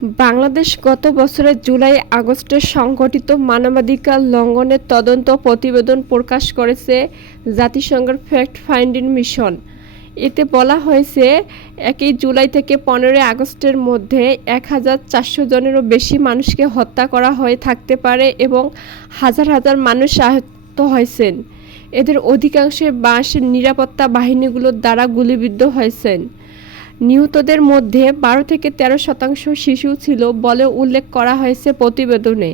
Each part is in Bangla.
বাংলাদেশ গত বছরের জুলাই-আগস্টে সংঘটিত মানবাধিকার লঙ্ঘনের তদন্ত প্রতিবেদন প্রকাশ করেছে জাতিসংঘের ফ্যাক্ট ফাইন্ডিং মিশন। এতে বলা হয়েছে, 1 জুলাই থেকে 15 আগস্টের মধ্যে 1400 জনেরও বেশি মানুষকে হত্যা করা হয়ে থাকতে পারে এবং হাজার হাজার মানুষ আহত হয়েছেন। এদের অধিকাংশই বাংলাদেশের নিরাপত্তা বাহিনীগুলোর দ্বারা গুলিবিদ্ধ হয়েছেন। নিহতদের মধ্যে 12 থেকে 13% শিশু ছিল বলে উল্লেখ করা হয়েছে প্রতিবেদনে।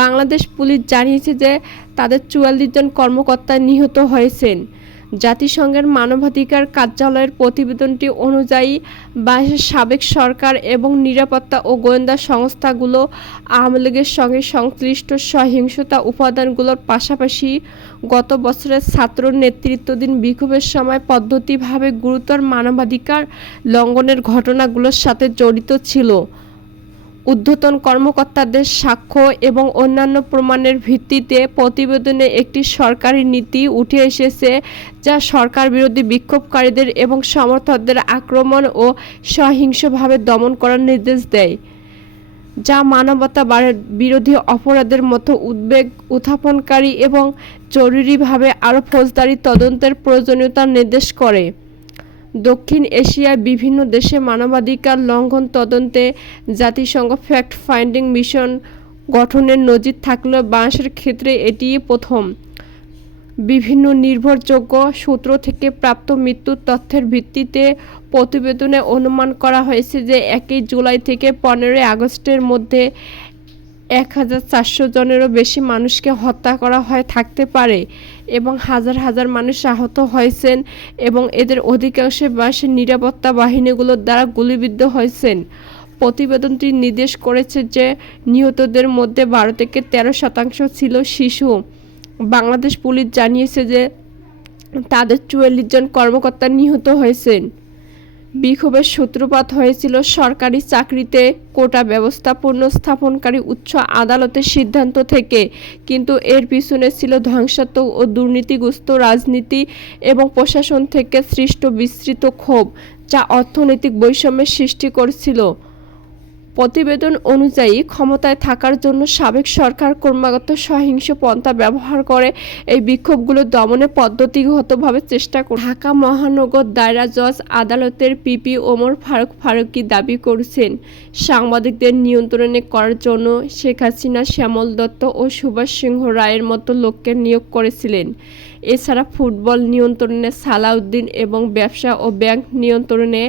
বাংলাদেশ পুলিশ জানিয়েছে যে তাদের 44 জন কর্মকর্তা নিহত হয়েছেন। জাতিসংঘের মানবাধিকার কার্যালয়ের প্রতিবেদনটি অনুযায়ী বাংলাদেশের সাবেক সরকার এবং নিরাপত্তা ও গোয়েন্দা সংস্থাগুলো আওয়ামী লীগের সঙ্গে সংশ্লিষ্ট সহিংসতা উপাদানগুলোর পাশাপাশি গত বছরের ছাত্র নেতৃত্বাধীন বিক্ষোভের সময় পদ্ধতিভাবে গুরুতর মানবাধিকার লঙ্ঘনের ঘটনাগুলোর সাথে জড়িত ছিল। ঊর্ধ্বতন কর্মকর্তাদের সাক্ষ্য এবং অন্যান্য প্রমাণের ভিত্তিতে প্রতিবেদনে একটি সরকারি নীতি উঠে এসেছে যা সরকার বিরোধী বিক্ষোভকারীদের এবং সমর্থকদের আক্রমণ ও সহিংসভাবে দমন করার নির্দেশ দেয়, যা মানবতা বিরোধী অপরাধের মতো উদ্বেগ উত্থাপনকারী এবং জরুরিভাবে আরও ফৌজদারি তদন্তের প্রয়োজনীয়তা নির্দেশ করে। দক্ষিণ এশিয়ার বিভিন্ন দেশে মানবাধিকার লঙ্ঘন তদন্তে জাতিসংঘ ফ্যাক্ট ফাইন্ডিং মিশন গঠনের নজির থাকলেও বাংলাদেশের ক্ষেত্রে এটিই প্রথম। বিভিন্ন নির্ভরযোগ্য সূত্র থেকে প্রাপ্ত মৃত্যুর তথ্যের ভিত্তিতে প্রতিবেদনে অনুমান করা হয়েছে যে 1 জুলাই থেকে 15 আগস্টের মধ্যে 1400 জনেরও বেশি মানুষকে হত্যা করা হয়ে থাকতে পারে এবং হাজার হাজার মানুষ আহত হয়েছেন এবং এদের অধিকাংশই বাংলাদেশের নিরাপত্তা বাহিনীগুলোর দ্বারা গুলিবিদ্ধ হয়েছেন। প্রতিবেদনটি নির্দেশ করেছে যে নিহতদের মধ্যে 12 থেকে 13% ছিল শিশু। বাংলাদেশ পুলিশ জানিয়েছে যে তাদের 44 জন কর্মকর্তা নিহত হয়েছেন। বিক্ষোভের সূত্রপাত হয়েছিল সরকারি চাকরিতে কোটা ব্যবস্থা পুনঃস্থাপনকারী উচ্চ আদালতের সিদ্ধান্ত থেকে, কিন্তু এর পিছনে ছিল ধ্বংসাত্মক ও দুর্নীতিগ্রস্ত রাজনীতি এবং প্রশাসন থেকে সৃষ্ট বিস্তৃত ক্ষোভ, যা অর্থনৈতিক বৈষম্যের সৃষ্টি করেছিল। প্রতিবেদন অনুযায়ী ক্ষমতায় থাকার জন্য সাবেক সরকার ক্রমাগত সহিংস পন্থা ব্যবহার করে এই বিক্ষোভগুলো দমনে পদ্ধতিগতভাবে চেষ্টা করে। ঢাকা মহানগর দায়রা জজ আদালতের পিপি ওমর ফারুকী দাবি করেছেন, সাংবাদিকদের নিয়ন্ত্রণে করার জন্য শেখ হাসিনা শ্যামল দত্ত ও সুভাষ সিংহ রায়ের মতো লোককে নিয়োগ করেছিলেন। এছাড়া ফুটবল নিয়ন্ত্রণে সালাউদ্দিন এবং ব্যবসা ও ব্যাংক নিয়ন্ত্রণে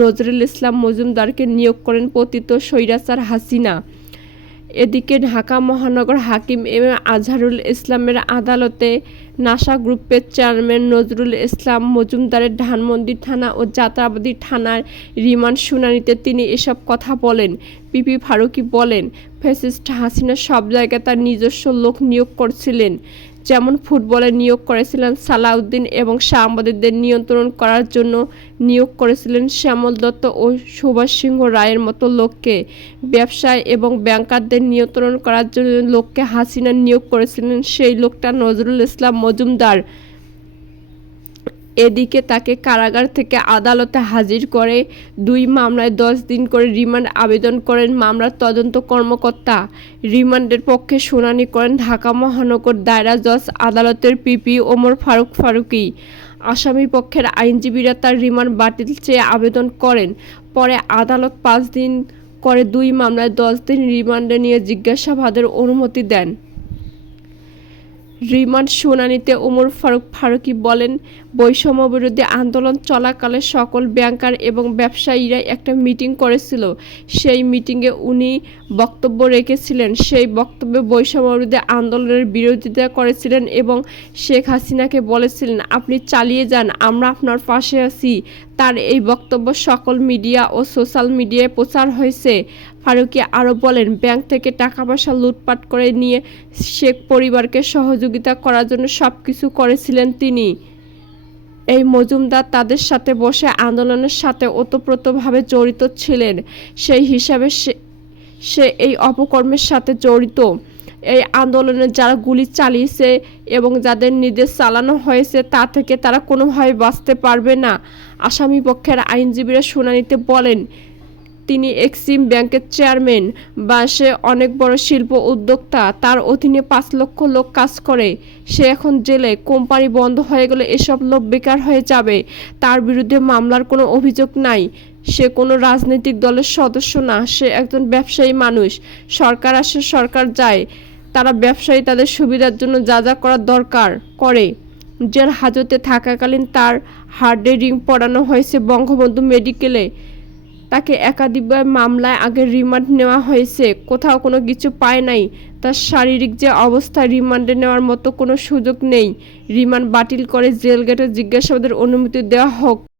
নজরুল ইসলাম মজুমদারকে নিয়োগ করেন পতিত স্বৈরাচার হাসিনা। এদিকে ঢাকা মহানগর হাকিম এম আজহারুল ইসলামের আদালতে নাসা গ্রুপের চেয়ারম্যান নজরুল ইসলাম মজুমদারের ধানমন্ডি থানা ও যাত্রাবাড়ী থানার রিমান্ড শুনানিতে তিনি এসব কথা বলেন। পিপি ফারুকী বলেন, ফ্যাসিস্ট হাসিনা সব জায়গায় তার নিজস্ব লোক নিয়োগ করছিলেন, যেমন ফুটবলে নিয়োগ করেছিলেন সালাউদ্দিন এবং সাংবাদিকদের নিয়ন্ত্রণ করার জন্য নিয়োগ করেছিলেন শ্যামল দত্ত ও সুভাষ সিংহ রায়ের মতো লোককে। ব্যবসায় এবং ব্যাংকারদের নিয়ন্ত্রণ করার জন্য লোককে হাসিনা নিয়োগ করেছিলেন, সেই লোকটা নজরুল ইসলাম মজুমদার। এদিকে তাকে কারাগার থেকে আদালতে হাজির করে 2 মামলায় 10 দিন করে রিমান্ড আবেদন করেন মামলার তদন্ত কর্মকর্তা। রিমান্ডের পক্ষে শুনানি করেন ঢাকা মহানগর দায়রা জজ আদালতের পিপি ওমর ফারুকী। আসামি পক্ষের আইনজীবীরা তার রিমান্ড বাতিল চেয়ে আবেদন করেন। পরে আদালত 5 দিন করে 2 মামলায় 10 দিন রিমান্ডে নিয়ে জিজ্ঞাসাবাদের অনুমতি দেন। রিমান্ড শুনানিতে ওমর ফারুকী বলেন, বৈষম্যবিরোধী আন্দোলন চলাকালে সকল ব্যাংকার এবং ব্যবসায়ীরা একটা মিটিং করেছিল। সেই মিটিংয়ে উনি বক্তব্য রেখেছিলেন। সেই বক্তব্যে বৈষম্যবিরোধী আন্দোলনের বিরোধিতা করেছিলেন এবং শেখ হাসিনাকে বলেছিলেন, আপনি চালিয়ে যান, আমরা আপনার পাশে আছি। তার এই বক্তব্য সকল মিডিয়া ও সোশ্যাল মিডিয়ায় প্রচার হয়েছে। ফারুকী আরও বলেন, ব্যাংক থেকে টাকা পয়সা লুটপাট করে নিয়ে শেখ পরিবারকে সহযোগিতা করার জন্য সব কিছু করেছিলেন তিনি। এই মজুমদার তাদের সাথে বসে আন্দোলনের সাথে ওতপ্রোতভাবে জড়িত ছিলেন। সেই হিসাবে সে এই অপকর্মের সাথে জড়িত। এই আন্দোলনে যারা গুলি চালিয়েছে এবং যাদের নির্দেশ চালানো হয়েছে তা থেকে তারা কোনোভাবে বাঁচতে পারবে না। আসামি পক্ষের আইনজীবীরা শুনানিতে বলেন, তিনি এক্সিম ব্যাংকের চেয়ারম্যান বা সে অনেক বড় শিল্প উদ্যোক্তা, তার অধীনে 5 লক্ষ লোক কাজ করে, সে এখন জেলে, কোম্পানি বন্ধ হয়ে গেলে এসব লোক বেকার হয়ে যাবে। তার বিরুদ্ধে মামলার কোনো অভিযোগ নাই, সে কোনো রাজনৈতিক দলের সদস্য না, সে একজন ব্যবসায়ী মানুষ। সরকার আসে সরকার যায়, তারা ব্যবসায়ী তাদের সুবিধার জন্য যা যা করার দরকার করে। জেল হাজতে থাকাকালীন তার হার্টে রিং পরানো হয়েছে বঙ্গবন্ধু মেডিকেলে। তাকে একাধিকবার মামলায় আগে রিমান্ড নেওয়া হয়েছে, কোথাও কোনো কিছু পায় নাই। তার শারীরিক যে অবস্থা, রিমান্ডে নেওয়ার মতো কোনো সুযোগ নেই। রিমান্ড বাতিল করে জেল গেটে জিজ্ঞাসাবাদের অনুমতি দেওয়া হোক।